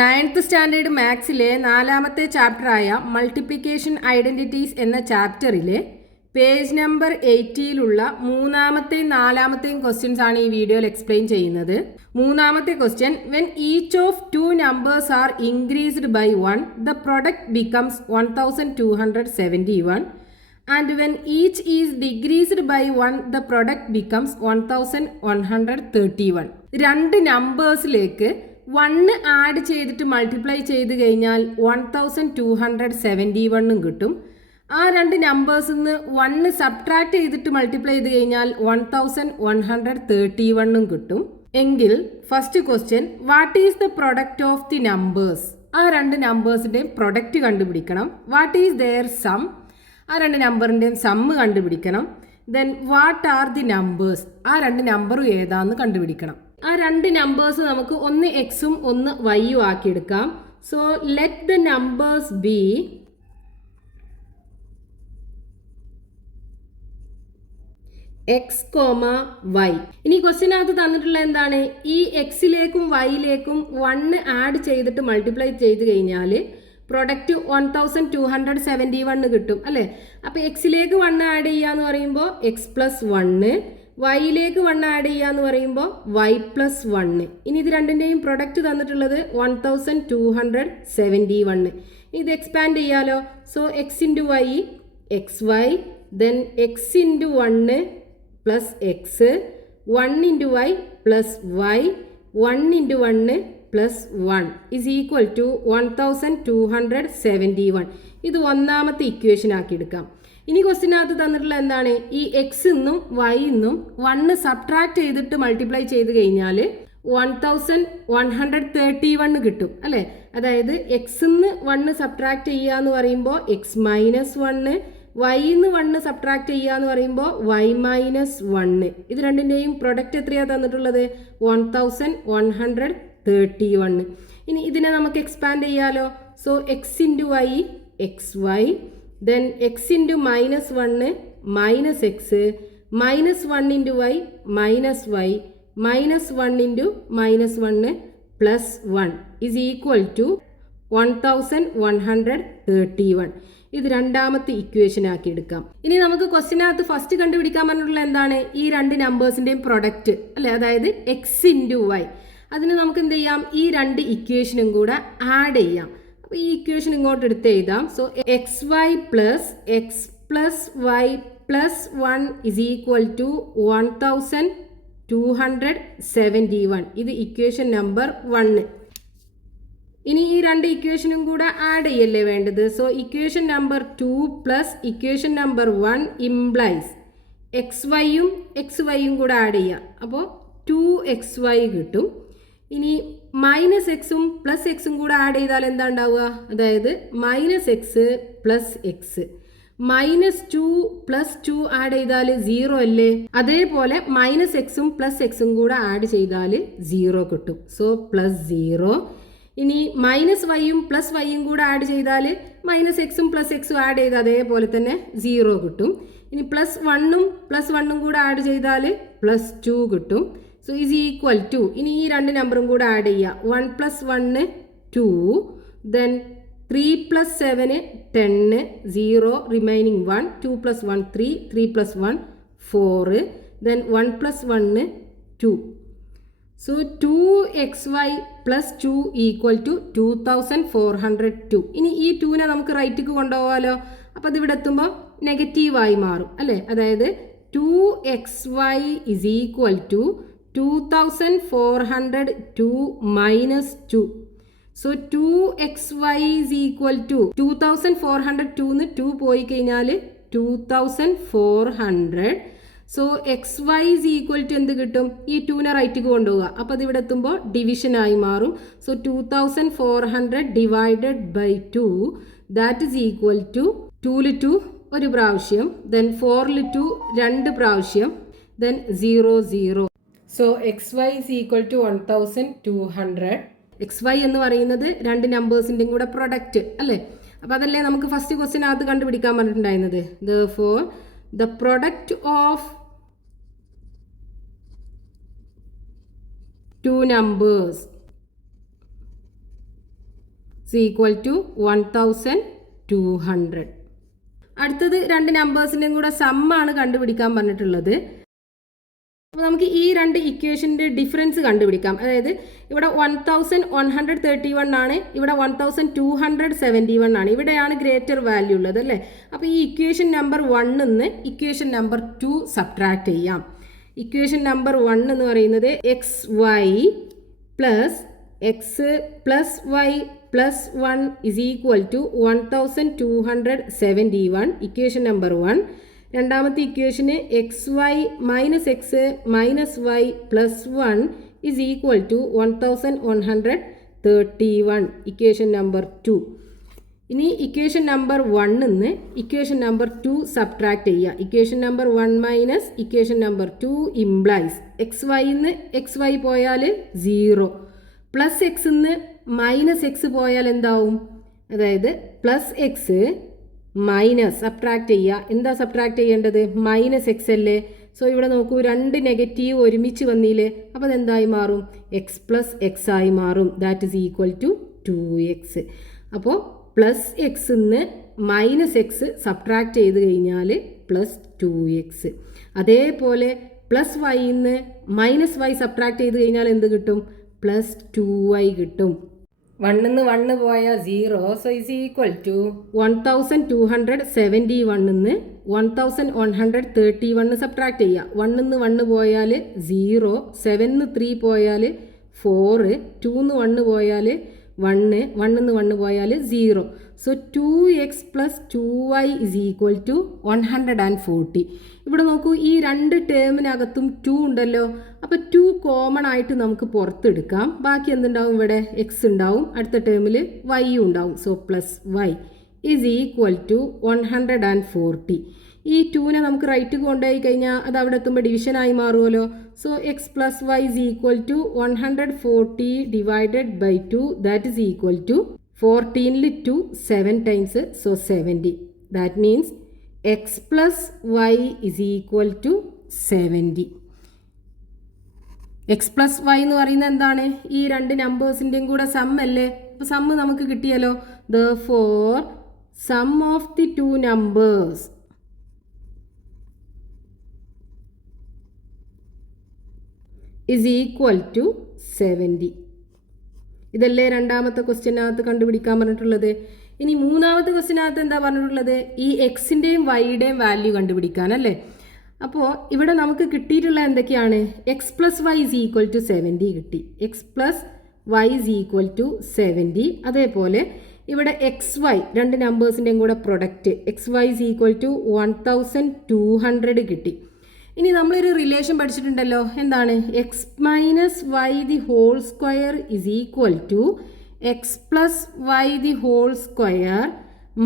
9th standard മാത്സിലെ 4ാമത്തെ ചാപ്റ്ററായ മൾട്ടിപ്ലിക്കേഷൻ ഐഡൻറ്റിറ്റീസ് എന്ന ചാപ്റ്ററിലെ പേജ് നമ്പർ 80-ലുള്ള 3ാമത്തെയും 4ാമത്തെയും ക്വസ്റ്റ്യൻസ് ആണ് ഈ വീഡിയോയിൽ എക്സ്പ്ലെയിൻ ചെയ്യുന്നത്. 3ാമത്തെ question, when each of two numbers are increased by 1 the product becomes 1271 and when each is decreased by 1 the product becomes 1131. രണ്ട് നമ്പേഴ്സിലേക്ക് 1 ആഡ് ചെയ്തിട്ട് മൾട്ടിപ്ലൈ ചെയ്ത് കഴിഞ്ഞാൽ 1271 കിട്ടും. ആ രണ്ട് നമ്പേഴ്സിൽ നിന്ന് 1 സബ്ട്രാക്ട് ചെയ്തിട്ട് മൾട്ടിപ്ലൈ ചെയ്ത് കഴിഞ്ഞാൽ 1131 കിട്ടും. എങ്കിൽ first question, what is the product of the numbers? ആ രണ്ട് നമ്പേഴ്സിൻ്റെയും പ്രൊഡക്റ്റ് കണ്ടുപിടിക്കണം. What is their sum? ആ രണ്ട് നമ്പറിൻ്റെയും സമ്മ് കണ്ടുപിടിക്കണം. Then what are the numbers? ആ രണ്ട് നമ്പറും ഏതാന്ന് കണ്ടുപിടിക്കണം. ആ രണ്ട് നമ്പേഴ്സ് നമുക്ക് ഒന്ന് എക്സും ഒന്ന് വൈയും ആക്കിയെടുക്കാം. So let the numbers be x comma y. ഇനി ക്വസ്റ്റ്യനകത്ത് തന്നിട്ടുള്ള എന്താണ്? ഈ എക്സിലേക്കും വൈയിലേക്കും 1 ആഡ് ചെയ്തിട്ട് മൾട്ടിപ്ലൈ ചെയ്ത് കഴിഞ്ഞാൽ പ്രൊഡക്റ്റ് 1271 കിട്ടും അല്ലേ? അപ്പോൾ എക്സിലേക്ക് 1 ആഡ് ചെയ്യാന്ന് പറയുമ്പോൾ എക്സ് പ്ലസ് 1, വൈയിലേക്ക് 1 ആഡ് ചെയ്യാന്ന് പറയുമ്പോൾ വൈ പ്ലസ് 1. ഇനി ഇത് രണ്ടിൻ്റെയും പ്രൊഡക്റ്റ് തന്നിട്ടുള്ളത് 1271. ഇത് എക്സ്പാൻഡ് ചെയ്യാലോ. So x into y x y, then x into 1 plus x, 1 into y plus y, 1 into 1 plus 1 is equal to 1271. ഇത് ഒന്നാമത്തെ ഇക്വേഷൻ ആക്കി എടുക്കാം. ഇനി ക്വസ്റ്റ്യനകത്ത് തന്നിട്ടുള്ള എന്താണ്? ഈ എക്സ് നിന്നും വൈ നിന്നും 1 സബ്ട്രാക്ട് ചെയ്തിട്ട് മൾട്ടിപ്ലൈ ചെയ്ത് കഴിഞ്ഞാൽ 1131 കിട്ടും അല്ലേ? അതായത് എക്സ് നിന്ന് 1 സബ്ട്രാക്ട് ചെയ്യുക എന്ന് പറയുമ്പോൾ എക്സ് മൈനസ് 1, വൈന്ന് 1 സബ്ട്രാക്ട് ചെയ്യുക എന്ന് പറയുമ്പോൾ വൈ മൈനസ് 1. ഇത് രണ്ടിൻ്റെയും പ്രൊഡക്റ്റ് എത്രയാണ് തന്നിട്ടുള്ളത്? 1131. ഇനി ഇതിനെ നമുക്ക് എക്സ്പാൻഡ് ചെയ്യാലോ. So x into y x y, then x into minus 1 minus x, minus 1 into y minus y, minus 1 into minus 1 plus 1 is equal to 1131. ഇത് രണ്ടാമത്തെ ഇക്വേഷൻ ആക്കി എടുക്കാം. ഇനി നമുക്ക് ക്വസ്റ്റ്യനകത്ത് ഫസ്റ്റ് കണ്ടുപിടിക്കാൻ പറഞ്ഞിട്ടുള്ള എന്താണ്? ഈ രണ്ട് നമ്പേഴ്സിൻ്റെയും പ്രൊഡക്റ്റ് അല്ലേ? അതായത് എക്സ് ഇൻറ്റു വൈ. അതിന് നമുക്ക് എന്ത് ചെയ്യാം? ഈ രണ്ട് ഇക്വേഷനും കൂടെ ആഡ് ചെയ്യാം. അപ്പോൾ ഈ ഇക്വേഷൻ ഇങ്ങോട്ട് എടുത്ത് എഴുതാം. So x y plus x plus y plus 1 is equal to 1271. ഇത് ഇക്വേഷൻ നമ്പർ 1. ഇനി ഈ രണ്ട് ഇക്വേഷനും കൂടെ ആഡ് ചെയ്യല്ലേ വേണ്ടത്. So equation number 2 plus equation number 1 implies x വൈയും എക്സ് വൈയും കൂടെ ആഡ് ചെയ്യാം. അപ്പോൾ 2xy കിട്ടും. ഇനി മൈനസ് എക്സും പ്ലസ് എക്സും കൂടെ ആഡ് ചെയ്താൽ എന്താ ഉണ്ടാവുക? അതായത് minus X plus X. -2 plus 2 add ചെയ്താൽ 0 അല്ലേ? അതേപോലെ മൈനസ് എക്സും പ്ലസ് എക്സും കൂടെ ആഡ് ചെയ്താൽ 0 കിട്ടും. So plus 0. ഇനി മൈനസ് വൈയും പ്ലസ് വൈയും കൂടെ ആഡ് ചെയ്താൽ മൈനസ് എക്സും പ്ലസ് എക്സും ആഡ് ചെയ്ത് അതേപോലെ തന്നെ 0 കിട്ടും. ഇനി പ്ലസ് 1ഉം പ്ലസ് 1ഉം കൂടെ ആഡ് ചെയ്താൽ പ്ലസ് 2 കിട്ടും. സോ ഈസ് ഈക്വൽ ടു, ഇനി ഈ രണ്ട് നമ്പറും കൂടെ ആഡ് ചെയ്യുക. 1 plus 1 2, then 3 plus 7 10, 0 remaining 1, 2 plus 1 3, 3 plus 1 4, then 1 plus 1 2. So 2xy plus 2 equal to 2402. ഇനി ഈ 2നെ നമുക്ക് റൈറ്റിക്ക് കൊണ്ടുപോകാമല്ലോ. അപ്പോൾ അത് ഇവിടെ എത്തുമ്പോൾ നെഗറ്റീവായി മാറും അല്ലേ? അതായത് 2xy is equal to 2402 minus 2. So 2xy is equal to 2402 2 പോയി കഴിഞ്ഞാൽ 2400. So xy is equal to എന്ത് കിട്ടും? ഈ 2നെ റൈറ്റിക്ക് കൊണ്ടുപോകുക. അപ്പോൾ അത് ഇവിടെ എത്തുമ്പോൾ ഡിവിഷനായി മാറും. So 2400 divided by 2 that is equal to 2ൽ 2 ഒരു പ്രാവശ്യം, ദെൻ 4ൽ 2 2 പ്രാവശ്യം, then 0 0. So xy is equal to 1200. xy എന്ന് പറയുന്നത് രണ്ട് നമ്പേഴ്സിൻ്റെയും കൂടെ പ്രൊഡക്റ്റ് അല്ലേ? അപ്പോൾ അതല്ലേ നമുക്ക് ഫസ്റ്റ് ക്വസ്റ്റ്യനകത്ത് കണ്ടുപിടിക്കാൻ പറഞ്ഞിട്ടുണ്ടായിരുന്നത്. Therefore the product of two numbers is equal to 1200. അടുത്തത് രണ്ട് നമ്പേഴ്സിൻ്റെയും കൂടെ സമ്മാണ് കണ്ടുപിടിക്കാൻ പറഞ്ഞിട്ടുള്ളത്. അപ്പോൾ നമുക്ക് ഈ രണ്ട് ഇക്വേഷൻ്റെ ഡിഫറൻസ് കണ്ടുപിടിക്കാം. അതായത് ഇവിടെ 1131 ആണ്, ഇവിടെ 1271 ആണ്. ഇവിടെയാണ് ഗ്രേറ്റർ വാല്യൂ ഉള്ളത് അല്ലേ. അപ്പോൾ ഈ ഇക്വേഷൻ നമ്പർ 1 നിന്ന് ഇക്വേഷൻ നമ്പർ 2 സബ്ട്രാക്ട് ചെയ്യാം. ഇക്വേഷൻ നമ്പർ 1 എന്ന് പറയുന്നത് xy plus x plus y plus 1 is equal to 1271. Equation number 1. രണ്ടാമത്തെ ഇക്വേഷന് xy minus x minus y plus 1 is equal to 1131. Equation number 2. ഇനി ഇക്വേഷൻ നമ്പർ 1 നിന്ന് equation number 2 subtract ചെയ്യുക. Equation number 1 minus equation number 2 implies xy നിന്ന് xy പോയാൽ 0, plus x നിന്ന് minus X പോയാൽ എന്താവും? അതായത് പ്ലസ് എക്സ് മൈനസ് സബ്ട്രാക്ട് ചെയ്യുക. എന്താ സബ്ട്രാക്ട് ചെയ്യേണ്ടത്? മൈനസ് എക്സ് അല്ലേ. സോ ഇവിടെ നോക്കൂ, രണ്ട് നെഗറ്റീവ് ഒരുമിച്ച് വന്നില്ലേ. അപ്പോൾ അതെന്തായി മാറും? എക്സ് പ്ലസ് എക്സ് ആയി മാറും. That is equal to 2x. അപ്പോൾ പ്ലസ് എക്സ് നിന്ന് മൈനസ് എക്സ് സബ്ട്രാക്ട് ചെയ്ത് കഴിഞ്ഞാൽ പ്ലസ് 2x. അതേപോലെ പ്ലസ് വൈ നിന്ന് മൈനസ് വൈ സബ്ട്രാക്ട് ചെയ്ത് കഴിഞ്ഞാൽ എന്ത് കിട്ടും? പ്ലസ് 2y കിട്ടും. 1 നിന്ന് 1 പോയാൽ 0. സോ ഇസ് ഈക്വൽ ടു 1271 നിന്ന് 1131 സബ്ട്രാക്ട് ചെയ്യുക. 1 നിന്ന് 1 പോയാൽ 0, 7 നിന്ന് 3 പോയാൽ 4, 2 നിന്ന് 1 പോയാൽ 1, 1 നിന്ന് 1 പോയാൽ 0. So 2x plus 2y is equal to 140. ഇവിടെ നോക്കൂ, ഈ രണ്ട് ടേമിനകത്തും 2 ഉണ്ടല്ലോ. അപ്പോൾ 2 കോമൺ ആയിട്ട് നമുക്ക് പുറത്തെടുക്കാം. ബാക്കി എന്തുണ്ടാവും? ഇവിടെ എക്സ് ഉണ്ടാവും, അടുത്ത ടേമിൽ y ഉണ്ടാവും. So plus y is equal to 140. ഈ 2നെ നമുക്ക് റൈറ്റ് കൊണ്ടുപോയി കഴിഞ്ഞാൽ അത് അവിടെ എത്തുമ്പോൾ ഡിവിഷനായി മാറുമല്ലോ. So x plus y is equal to 140 divided by 2. That is equal to 14ൽ 2 7 times. So 70. That means x plus y is equal to 70. X plus y എന്ന് പറയുന്നത് എന്താണ്? ഈ രണ്ട് നമ്പേഴ്സിൻ്റെയും കൂടെ സം അല്ലേ. അപ്പോൾ സമ്മ് നമുക്ക് കിട്ടിയല്ലോ. Therefore sum of the two numbers is equal to 70. ഇതല്ലേ രണ്ടാമത്തെ ക്വസ്റ്റ്യനകത്ത് കണ്ടുപിടിക്കാൻ പറഞ്ഞിട്ടുള്ളത്. ഇനി മൂന്നാമത്തെ ക്വസ്റ്റ്യനകത്ത് എന്താ പറഞ്ഞിട്ടുള്ളത്? ഈ എക്സിൻ്റെയും വൈയുടെയും വാല്യൂ കണ്ടുപിടിക്കാനല്ലേ. അപ്പോൾ ഇവിടെ നമുക്ക് കിട്ടിയിട്ടുള്ള എന്തൊക്കെയാണ്? X plus y is equal to 70 കിട്ടി. X plus y is equal to 70. അതേപോലെ ഇവിടെ എക്സ് വൈ രണ്ട് നമ്പേഴ്സിൻ്റെയും കൂടെ product x y is equal to 1200 കിട്ടി. ഇനി നമ്മളൊരു റിലേഷൻ പഠിച്ചിട്ടുണ്ടല്ലോ. എന്താണ്? X minus y the whole square is equal to x plus y the whole square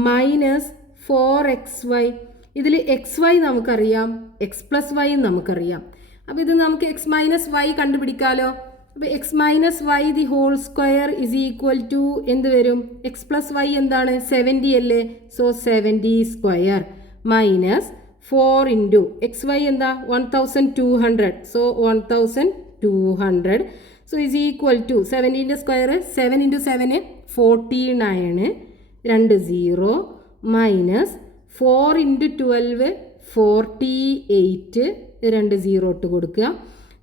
minus 4xy. ഇതിൽ എക്സ് വൈ നമുക്കറിയാം, എക്സ് പ്ലസ് വൈ നമുക്കറിയാം. അപ്പോൾ ഇത് നമുക്ക് എക്സ് മൈനസ് വൈ കണ്ടുപിടിക്കാമല്ലോ. അപ്പോൾ x minus y the whole square is equal to എന്ത് വരും? X plus y എന്താണ്? 70 അല്ലേ. So 70 square minus 4 into x y എന്താ? 1200. So 1200. So is equal to 70ൻ്റെ സ്ക്വയർ 7 ഇൻറ്റു 7 49, 2 0 മൈനസ് 4 ഇൻറ്റു 12 48, 2 0 ഇട്ട് കൊടുക്കുക.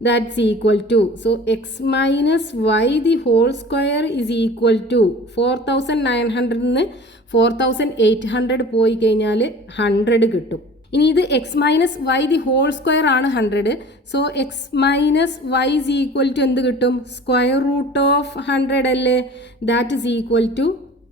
That's equal to so x minus y the whole square is equal to 4900 നിന്ന് 4800 പോയി കഴിഞ്ഞാൽ 100 കിട്ടും. ഇനി ഇത് x minus y the whole square ആണ് 100. So x minus y is equal to എന്ത് കിട്ടും? സ്ക്വയർ റൂട്ട് ഓഫ് 100 അല്ലേ. That is equal to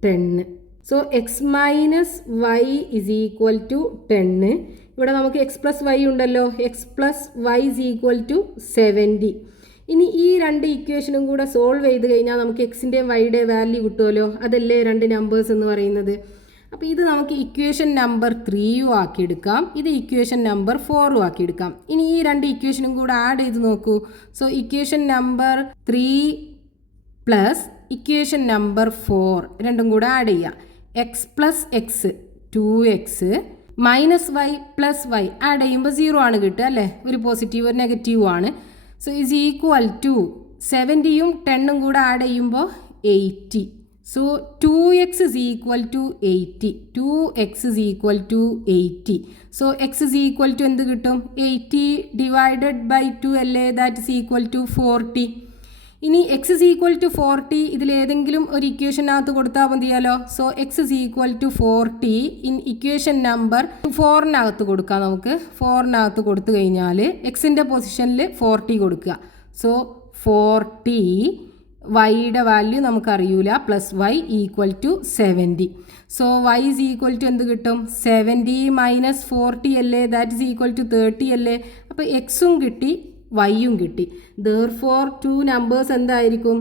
10. So x minus y is equal to 10. ഇവിടെ നമുക്ക് എക്സ് പ്ലസ് വൈ ഉണ്ടല്ലോ. X plus y is equal to 70. ഇനി ഈ രണ്ട് ഇക്വേഷനും കൂടെ സോൾവ് ചെയ്ത് കഴിഞ്ഞാൽ നമുക്ക് എക്സിൻ്റെയും വൈയുടെ വാല്യൂ കിട്ടുമല്ലോ. അതല്ലേ രണ്ട് നമ്പേഴ്സ് എന്ന് പറയുന്നത്. അപ്പോൾ ഇത് നമുക്ക് ഇക്വേഷൻ നമ്പർ 3 ആക്കിയെടുക്കാം. ഇത് ഇക്വേഷൻ നമ്പർ 4 ആക്കിയെടുക്കാം. ഇനി ഈ രണ്ട് ഇക്വേഷനും കൂടെ ആഡ് ചെയ്ത് നോക്കൂ. So equation number 3 plus equation number 4 രണ്ടും കൂടെ ആഡ് ചെയ്യുക. X plus x 2x minus y plus y add ചെയ്യുമ്പോൾ 0 ആണ് കിട്ടുക അല്ലേ. ഒരു പോസിറ്റീവ് ഒരു നെഗറ്റീവ് ആണ്. സോ ഇസ് ഈക്വൽ ടു 70യും 10ഉം കൂടെ ആഡ് ചെയ്യുമ്പോൾ 80. So 2x is equal to 80. 2x is equal to 80. So x is equal to എന്ത് കിട്ടും? 80 divided by 2 അല്ലേ? That is equal to 40. ഇനി x is equal to 40 ഇതിലേതെങ്കിലും ഒരു ഇക്വേഷനകത്ത് കൊടുത്താൽ മതിയാലോ. So x is equal to 40 in equation number 4നകത്ത് കൊടുക്കാം നമുക്ക്. 4നകത്ത് കൊടുത്തു കഴിഞ്ഞാൽ എക്സിൻ്റെ പൊസിഷനിൽ 40 കൊടുക്കുക. സോ 40 വൈയുടെ വാല്യൂ നമുക്കറിയൂല, plus y equal to 70. So y is equal to എന്ത് കിട്ടും? 70 മൈനസ് 40 അല്ലേ? ദാറ്റ് ഈസ് ഈക്വൽ ടു 30 അല്ലേ? അപ്പോൾ എക്സും കിട്ടി, വൈയും കിട്ടി. ദെർഫോർ ടു നമ്പേഴ്സ് എന്തായിരിക്കും?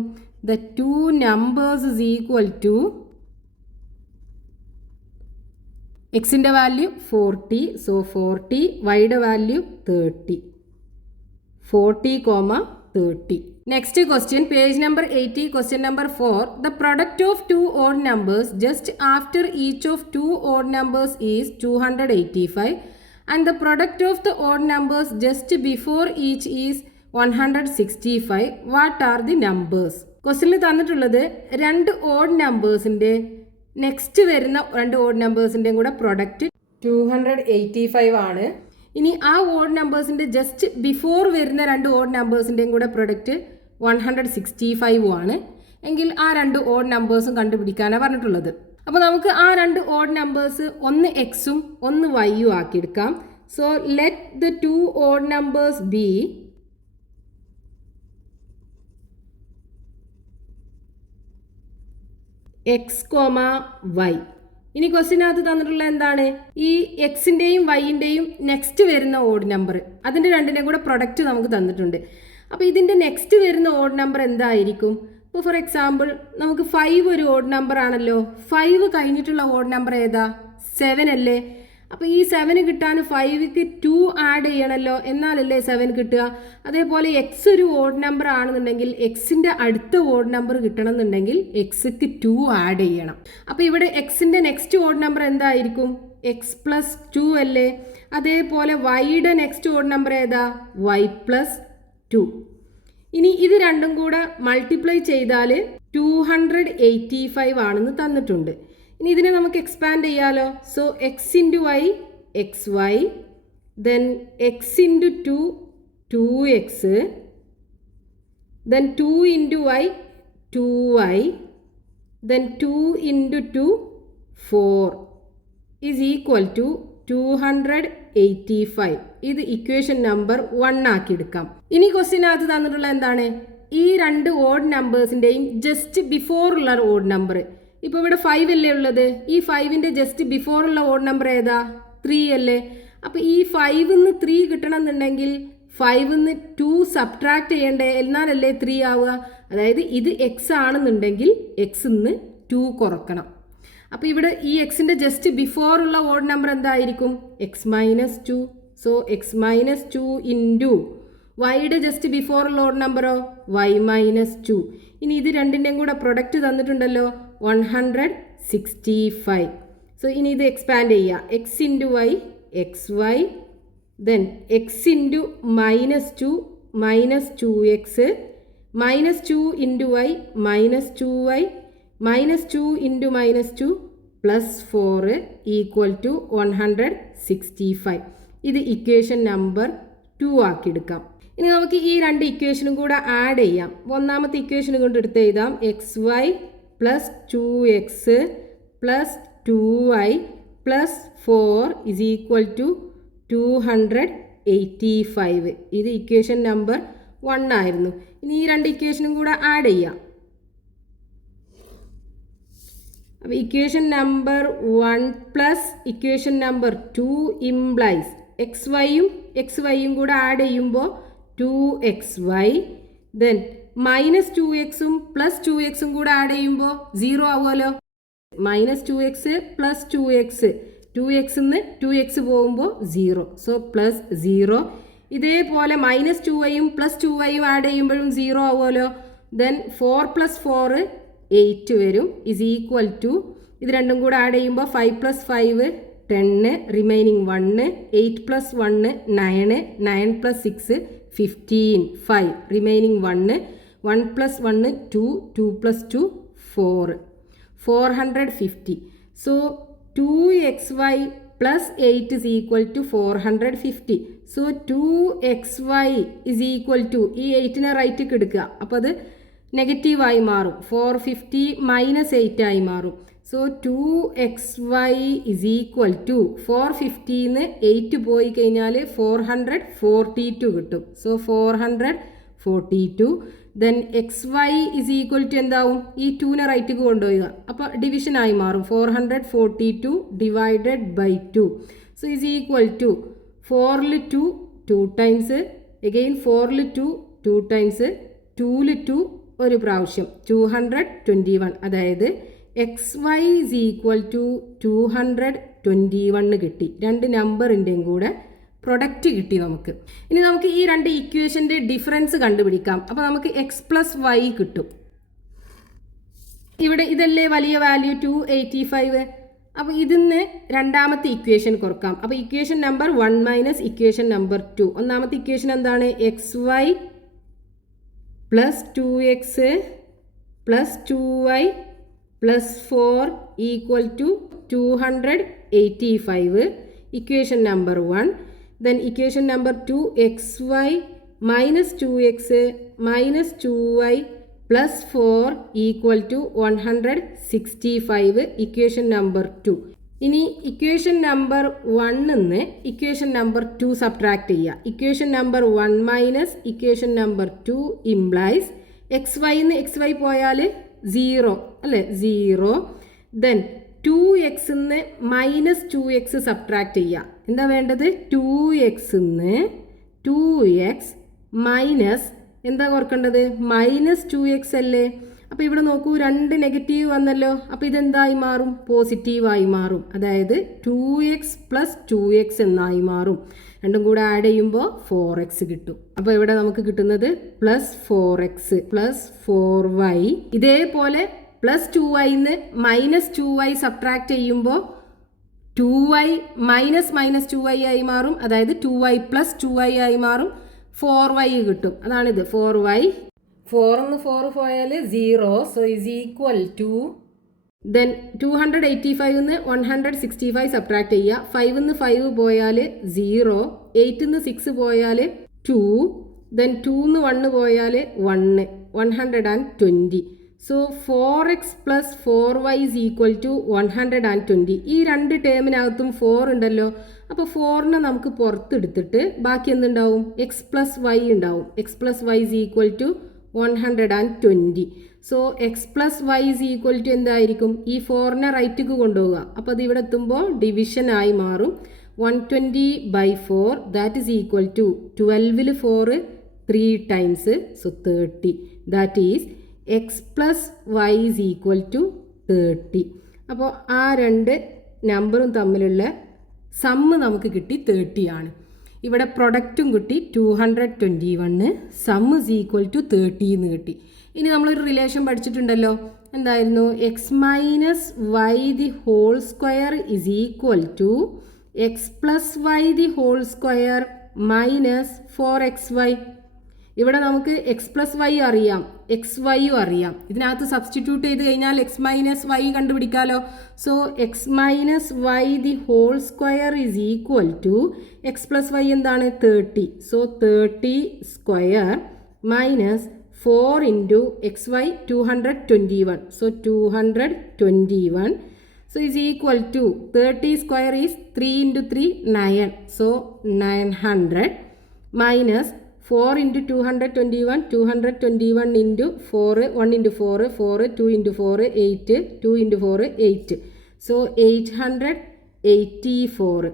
The two numbers is equal to എക്സിൻ്റെ വാല്യൂ 40. സോ 40, വൈയുടെ value 30. 40, 30. Next question, page number 80, question number 4. The product of two odd numbers just after each of two odd numbers is 285 and the product of the odd numbers just before each is 165. What are the numbers? Question തന്നിട്ടുള്ളത് രണ്ട് odd നമ്പേഴ്സിൻ്റെ next വരുന്ന രണ്ട് odd നമ്പേഴ്സിൻ്റെയും കൂടെ product 285 ആണ്. ഇനി ആ odd നമ്പേഴ്സിൻ്റെ just before വരുന്ന രണ്ട് ഓഡ് നമ്പേഴ്സിൻ്റെയും കൂടെ പ്രൊഡക്റ്റ് 165 ആണ്. എങ്കിൽ ആ രണ്ട് ഓഡ് നമ്പേഴ്സും കണ്ടുപിടിക്കാനാണ് പറഞ്ഞിട്ടുള്ളത്. അപ്പോൾ നമുക്ക് ആ രണ്ട് ഓഡ് നമ്പേഴ്സ് ഒന്ന് എക്സും ഒന്ന് വൈയും ആക്കിയെടുക്കാം. So let the two odd numbers be x comma y. ഇനി ക്വസ്റ്റിനകത്ത് തന്നിട്ടുള്ള എന്താണ്? ഈ എക്സിൻ്റെയും വൈൻ്റെയും നെക്സ്റ്റ് വരുന്ന ഓഡ് നമ്പർ, അതിൻ്റെ രണ്ടിൻ്റെയും കൂടെ പ്രൊഡക്റ്റ് നമുക്ക് തന്നിട്ടുണ്ട്. അപ്പോൾ ഇതിൻ്റെ നെക്സ്റ്റ് വരുന്ന ഓഡ് നമ്പർ എന്തായിരിക്കും? ഇപ്പോൾ ഫോർ എക്സാമ്പിൾ നമുക്ക് 5 ഒരു ഓഡ് നമ്പർ ആണല്ലോ. 5 കഴിഞ്ഞിട്ടുള്ള ഓഡ് നമ്പർ ഏതാ? 7 അല്ലേ? അപ്പോൾ ഈ 7 കിട്ടാൻ 5ക്ക് 2 ആഡ് ചെയ്യണമല്ലോ, എന്നാലല്ലേ 7 കിട്ടുക. അതേപോലെ എക്സ് ഒരു ഓഡ് നമ്പർ ആണെന്നുണ്ടെങ്കിൽ എക്സിൻ്റെ അടുത്ത ഓഡ് നമ്പർ കിട്ടണം എന്നുണ്ടെങ്കിൽ എക്സ്ക്ക് 2 ആഡ് ചെയ്യണം. അപ്പോൾ ഇവിടെ എക്സിൻ്റെ നെക്സ്റ്റ് ഓഡ് നമ്പർ എന്തായിരിക്കും? എക്സ് പ്ലസ് 2 അല്ലേ? അതേപോലെ വൈയുടെ നെക്സ്റ്റ് ഓഡ് നമ്പർ ഏതാ? Y plus 2. ഇനി ഇത് രണ്ടും കൂടെ മൾട്ടിപ്ലൈ ചെയ്താൽ 285 ആണെന്ന് തന്നിട്ടുണ്ട്. ഇനി ഇതിനെ നമുക്ക് എക്സ്പാൻഡ് ചെയ്യാലോ. So x into y x y, then x into 2 2x, then 2 into y 2y, then 2 into 2 4 is equal to 285. ഇത് ഇക്വേഷൻ നമ്പർ 1 ആക്കിയെടുക്കാം. ഇനി ക്വസ്റ്റ്യനകത്ത് തന്നിട്ടുള്ള എന്താണ്? ഈ രണ്ട് ഓഡ് നമ്പേഴ്സിൻ്റെയും ജസ്റ്റ് ബിഫോർ ഉള്ള ഓഡ് നമ്പർ. ഇപ്പോൾ ഇവിടെ 5 അല്ലേ ഉള്ളത്? ഈ 5ൻ്റെ ജസ്റ്റ് ബിഫോർ ഉള്ള ഓഡ് നമ്പർ ഏതാ? 3 അല്ലേ? അപ്പോൾ ഈ 5ന്ന് 3 കിട്ടണം എന്നുണ്ടെങ്കിൽ 5ന്ന് 2 സബ്ട്രാക്ട് ചെയ്യണ്ടേ, എന്നാലല്ലേ 3 ആവുക. അതായത് ഇത് എക്സ് ആണെന്നുണ്ടെങ്കിൽ എക്സിന്ന് 2 കുറക്കണം. അപ്പോൾ ഇവിടെ ഈ എക്സിൻ്റെ ജസ്റ്റ് ബിഫോർ ഉള്ള ഓഡ് നമ്പർ എന്തായിരിക്കും? X minus 2. So x minus 2 into വൈയുടെ ജസ്റ്റ് ബിഫോർ ഉള്ള ഓഡ് നമ്പറോ? Y minus 2. ഇനി ഇത് രണ്ടിൻ്റെയും കൂടെ പ്രൊഡക്റ്റ് തന്നിട്ടുണ്ടല്ലോ 165. സോ ഇനി ഇത് എക്സ്പാൻഡ് ചെയ്യുക. X into y x y, then x into minus 2 minus 2x, minus 2 into y minus 2y, minus 2 into minus 2 plus 4 equal to 165. ഇത് ഇക്വേഷൻ നമ്പർ 2 ആക്കിയെടുക്കാം. ഇനി നമുക്ക് ഈ രണ്ട് ഇക്വേഷനും കൂടെ ആഡ് ചെയ്യാം. ഒന്നാമത്തെ ഇക്വേഷൻ കൊണ്ട് എടുത്ത് എഴുതാം. X y plus 2x plus 2y plus 4 is equal to 285. ഇത് ഇക്വേഷൻ നമ്പർ 1 ആയിരുന്നു. ഇനി ഈ രണ്ട് ഇക്വേഷനും കൂടെ ആഡ് ചെയ്യാം. അപ്പോൾ equation number 1 plus equation number 2 implies x വൈയും കൂടെ ആഡ് ചെയ്യുമ്പോൾ 2xy, ദെൻ മൈനസ് 2xും പ്ലസ് 2xും കൂടെ ആഡ് ചെയ്യുമ്പോൾ 0 ആവുമല്ലോ. Minus 2x plus 2x, 2xന്ന് 2x പോകുമ്പോൾ 0. So plus 0. ഇതേപോലെ മൈനസ് 2yയും പ്ലസ് 2yയും ആഡ് ചെയ്യുമ്പോഴും 0 ആവുമല്ലോ. ദെൻ 4 പ്ലസ് 4 8 വരും, ഇസ് ഈക്വൽ ടു ഇത് രണ്ടും കൂടെ ആഡ് ചെയ്യുമ്പോൾ 5 plus 5 10, remaining 1, 8 plus 1 9, 9 plus 6 15, 5 remaining 1, 1 plus 1 2, 2 plus 2 4. 450. So 2xy plus 8 is equal to 450. So 2xy is equal to ഈ 8നെ റൈറ്റിക്ക് എടുക്കുക. അപ്പോൾ അത് നെഗറ്റീവായി മാറും. 450 മൈനസ് 8 ആയി മാറും. So 2xy is equal to 450ന്ന് 8 പോയി കഴിഞ്ഞാൽ 442 കിട്ടും. So 442. Then xy is equal to എന്താവും? ഈ 2നെ റൈറ്റിക്ക് കൊണ്ടുപോവുക. അപ്പോൾ ഡിവിഷനായി മാറും. 442 divided by 2. So is equal to 4ൽ 2 2 ടൈംസ്, അഗെയിൻ 4ൽ 2 2 ടൈംസ്, 2ൽ 2 ഒരു പ്രാവശ്യം 221. അതായത് xy is equal to 221 കിട്ടി. രണ്ട് നമ്പറിൻ്റെയും കൂടെ പ്രൊഡക്റ്റ് കിട്ടി നമുക്ക്. ഇനി നമുക്ക് ഈ രണ്ട് ഇക്വേഷൻ്റെ ഡിഫറൻസ് കണ്ടുപിടിക്കാം. അപ്പോൾ നമുക്ക് എക്സ് പ്ലസ് വൈ കിട്ടും. ഇവിടെ ഇതല്ലേ വലിയ വാല്യൂ 285. അപ്പോൾ ഇതിന്ന് രണ്ടാമത്തെ ഇക്വേഷൻ കുറക്കാം. അപ്പോൾ equation number 1 minus equation number 2. ഒന്നാമത്തെ ഇക്വേഷൻ എന്താണ്? X y plus 2x plus 2y plus 4 equal to 285. Equation number 1. Then equation number 2, xy minus 2x minus 2y plus 4 equal to 165. Equation number 2. ഇനി equation number 1ന്ന് equation number 2 subtract ചെയ്യുക. Equation number 1 minus equation number 2 implies xyന്ന് xy പോയാൽ 0 അല്ലേ, 0. Then 2xന്ന് minus 2x subtract ചെയ്യുക. എന്താ വേണ്ടത്? 2xന്ന് 2x minus എന്താ കുറക്കേണ്ടത്? മൈനസ് 2x അല്ലേ. അപ്പോൾ ഇവിടെ നോക്കൂ, രണ്ട് നെഗറ്റീവ് വന്നല്ലോ. അപ്പോൾ ഇതെന്തായി മാറും? പോസിറ്റീവായി മാറും. അതായത് 2x പ്ലസ് 2x എന്നായി മാറും. രണ്ടും കൂടെ ആഡ് ചെയ്യുമ്പോൾ 4x കിട്ടും. അപ്പോൾ ഇവിടെ നമുക്ക് കിട്ടുന്നത് പ്ലസ് 4x പ്ലസ് 4y. ഇതേപോലെ പ്ലസ് 2yന്ന് മൈനസ് 2y സബ്ട്രാക്ട് ചെയ്യുമ്പോൾ 2y മൈനസ് മൈനസ് 2y ആയി മാറും. അതായത് 2y പ്ലസ് 2y ആയി മാറും. 4y കിട്ടും. അതാണിത് 4y. 4ന്ന് 4 പോയാൽ 0. So is equal to then 285ന്ന് 165 സബ്ട്രാക്ട് ചെയ്യുക. 5ന്ന് 5 പോയാൽ 0. 8ന്ന് 6 പോയാൽ 2. ദെൻ 2ന്ന് 1 പോയാൽ 1. 120. So 4x plus 4y is equal to 120. ഈ രണ്ട് ടേമിനകത്തും 4 ഉണ്ടല്ലോ. അപ്പോൾ 4നെ നമുക്ക് പുറത്തെടുത്തിട്ട് ബാക്കി എന്തുണ്ടാവും? എക്സ് പ്ലസ് വൈ ഉണ്ടാവും. X plus y is equal to 120. So x plus y is equal to എന്തായിരിക്കും? ഈ 4നെ റൈറ്റിക്ക് കൊണ്ടുപോവുക. അപ്പോൾ അത് ഇവിടെ എത്തുമ്പോൾ ഡിവിഷനായി മാറും. 120/4 ദാറ്റ് ഈസ് ഈക്വൽ ടു 12ൽ 4 3 times, so 30. That is x plus y is equal to 30. അപ്പോൾ ആ രണ്ട് നമ്പറും തമ്മിലുള്ള സമ്മ് നമുക്ക് കിട്ടി 30 ആണ്. ഇവിടെ പ്രൊഡക്റ്റും കിട്ടി 221. സമ്മ് ഈസ് ഈക്വൽ ടു 30 എന്ന് കിട്ടി. ഇനി നമ്മളൊരു റിലേഷൻ പഠിച്ചിട്ടുണ്ടല്ലോ. എന്തായിരുന്നു? X minus y the whole square is equal to x plus y the whole square minus 4xy. ഇവിടെ നമുക്ക് എക്സ് പ്ലസ് വൈ അറിയാം, എക്സ് വൈയും അറിയാം. ഇതിനകത്ത് സബ്സ്റ്റിറ്റ്യൂട്ട് ചെയ്ത് കഴിഞ്ഞാൽ എക്സ് മൈനസ് വൈ കണ്ടുപിടിക്കാമല്ലോ. So x minus y the whole square is equal to x plus y എന്താണ്? 30. So 30 square minus 4 into x y 221. So 221. So is equal to 30 square is 3 into 3 9. So 900 minus 4 into 221, 221 into 4, 1 into 4, 4, 2 into 4, 8, 2 into 4, 8. So 884.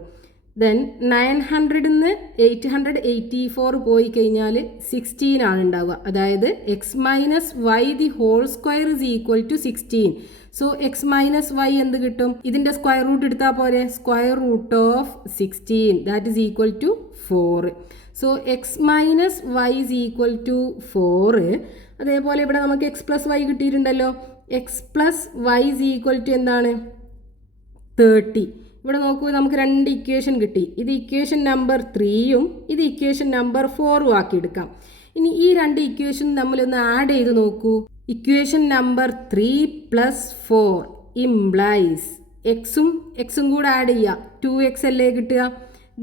Then 900 നിന്ന് 884 പോയി കഴിഞ്ഞാൽ 16 ആണ് ഉണ്ടാവുക. അതായത് x minus y the whole square is equal to 16. So x minus y എന്ത് കിട്ടും? ഇതിൻ്റെ square root എടുത്താൽ പോരെ. Square root of 16 that is equal to 4. So x minus y is equal to 4. അതേപോലെ ഇവിടെ നമുക്ക് എക്സ് പ്ലസ് വൈ കിട്ടിയിട്ടുണ്ടല്ലോ. X plus y is equal to എന്താണ്? 30. ഇവിടെ നോക്കൂ, നമുക്ക് രണ്ട് ഇക്വേഷൻ കിട്ടി. ഇത് ഇക്വേഷൻ നമ്പർ 3യും ഇത് ഇക്വേഷൻ നമ്പർ 4ഉം ആക്കിയെടുക്കാം. ഇനി ഈ രണ്ട് ഇക്വേഷൻ തമ്മിലൊന്ന് ആഡ് ചെയ്ത് നോക്കൂ. ഇക്വേഷൻ നമ്പർ 3 പ്ലസ് 4 ഇംപ്ലൈസ് എക്സും കൂടെ ആഡ് ചെയ്യുക 2x അല്ലേ കിട്ടുക.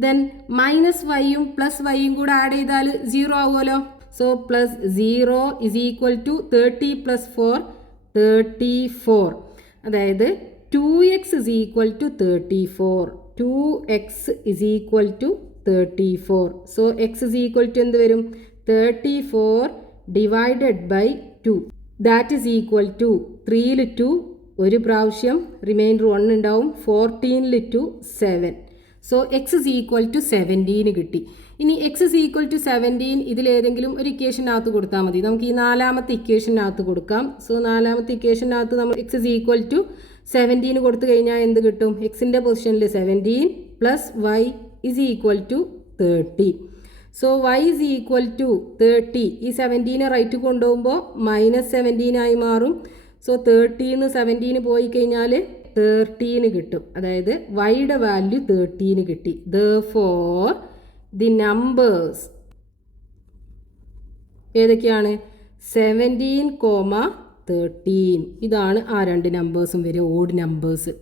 ദെൻ മൈനസ് വൈയും പ്ലസ് വൈയും കൂടെ ആഡ് ചെയ്താൽ 0 ആവുമല്ലോ. So plus 0 is equal to 30 plus 4 34. അതായത് 2x is equal to 34. 2x is equal to 34. So x is equal to എന്ത് വരും? 34 divided by 2. That is equal to 3ൽ 2 ഒരു പ്രാവശ്യം റിമൈൻഡർ 1 ഉണ്ടാവും. 14ൽ 2 7. So x is equal to 17 കിട്ടി. ഇനി എക്സ് ഇസ് ഈക്വൽ ടു 17 ഇതിലേതെങ്കിലും ഒരു ഇക്വേഷനകത്ത് കൊടുത്താൽ മതി. നമുക്ക് ഈ നാലാമത്തെ ഇക്വേഷനകത്ത് കൊടുക്കാം. സോ നാലാമത്തെ ഇക്വേഷനകത്ത് നമ്മൾ എക്സ് ഇസ് ഈക്വൽ ടു 17 കൊടുത്തു കഴിഞ്ഞാൽ എന്ത് കിട്ടും? എക്സിൻ്റെ പൊസിഷനിൽ 17 plus y is equal to 30. So y is equal to 30. ഈ 17 റൈറ്റ് കൊണ്ടുപോകുമ്പോൾ -17 ആയി മാറും. സോ 30ന്ന് 17 പോയി കഴിഞ്ഞാൽ 13 കിട്ടും. അതായത് വൈയുടെ വാല്യൂ 13 കിട്ടി. Therefore ദി നമ്പേഴ്സ് ഏതൊക്കെയാണ്? 17, 13. ഇതാണ് ആ രണ്ട് നമ്പേഴ്സും വരെ ഓഡ് നമ്പേഴ്സ്.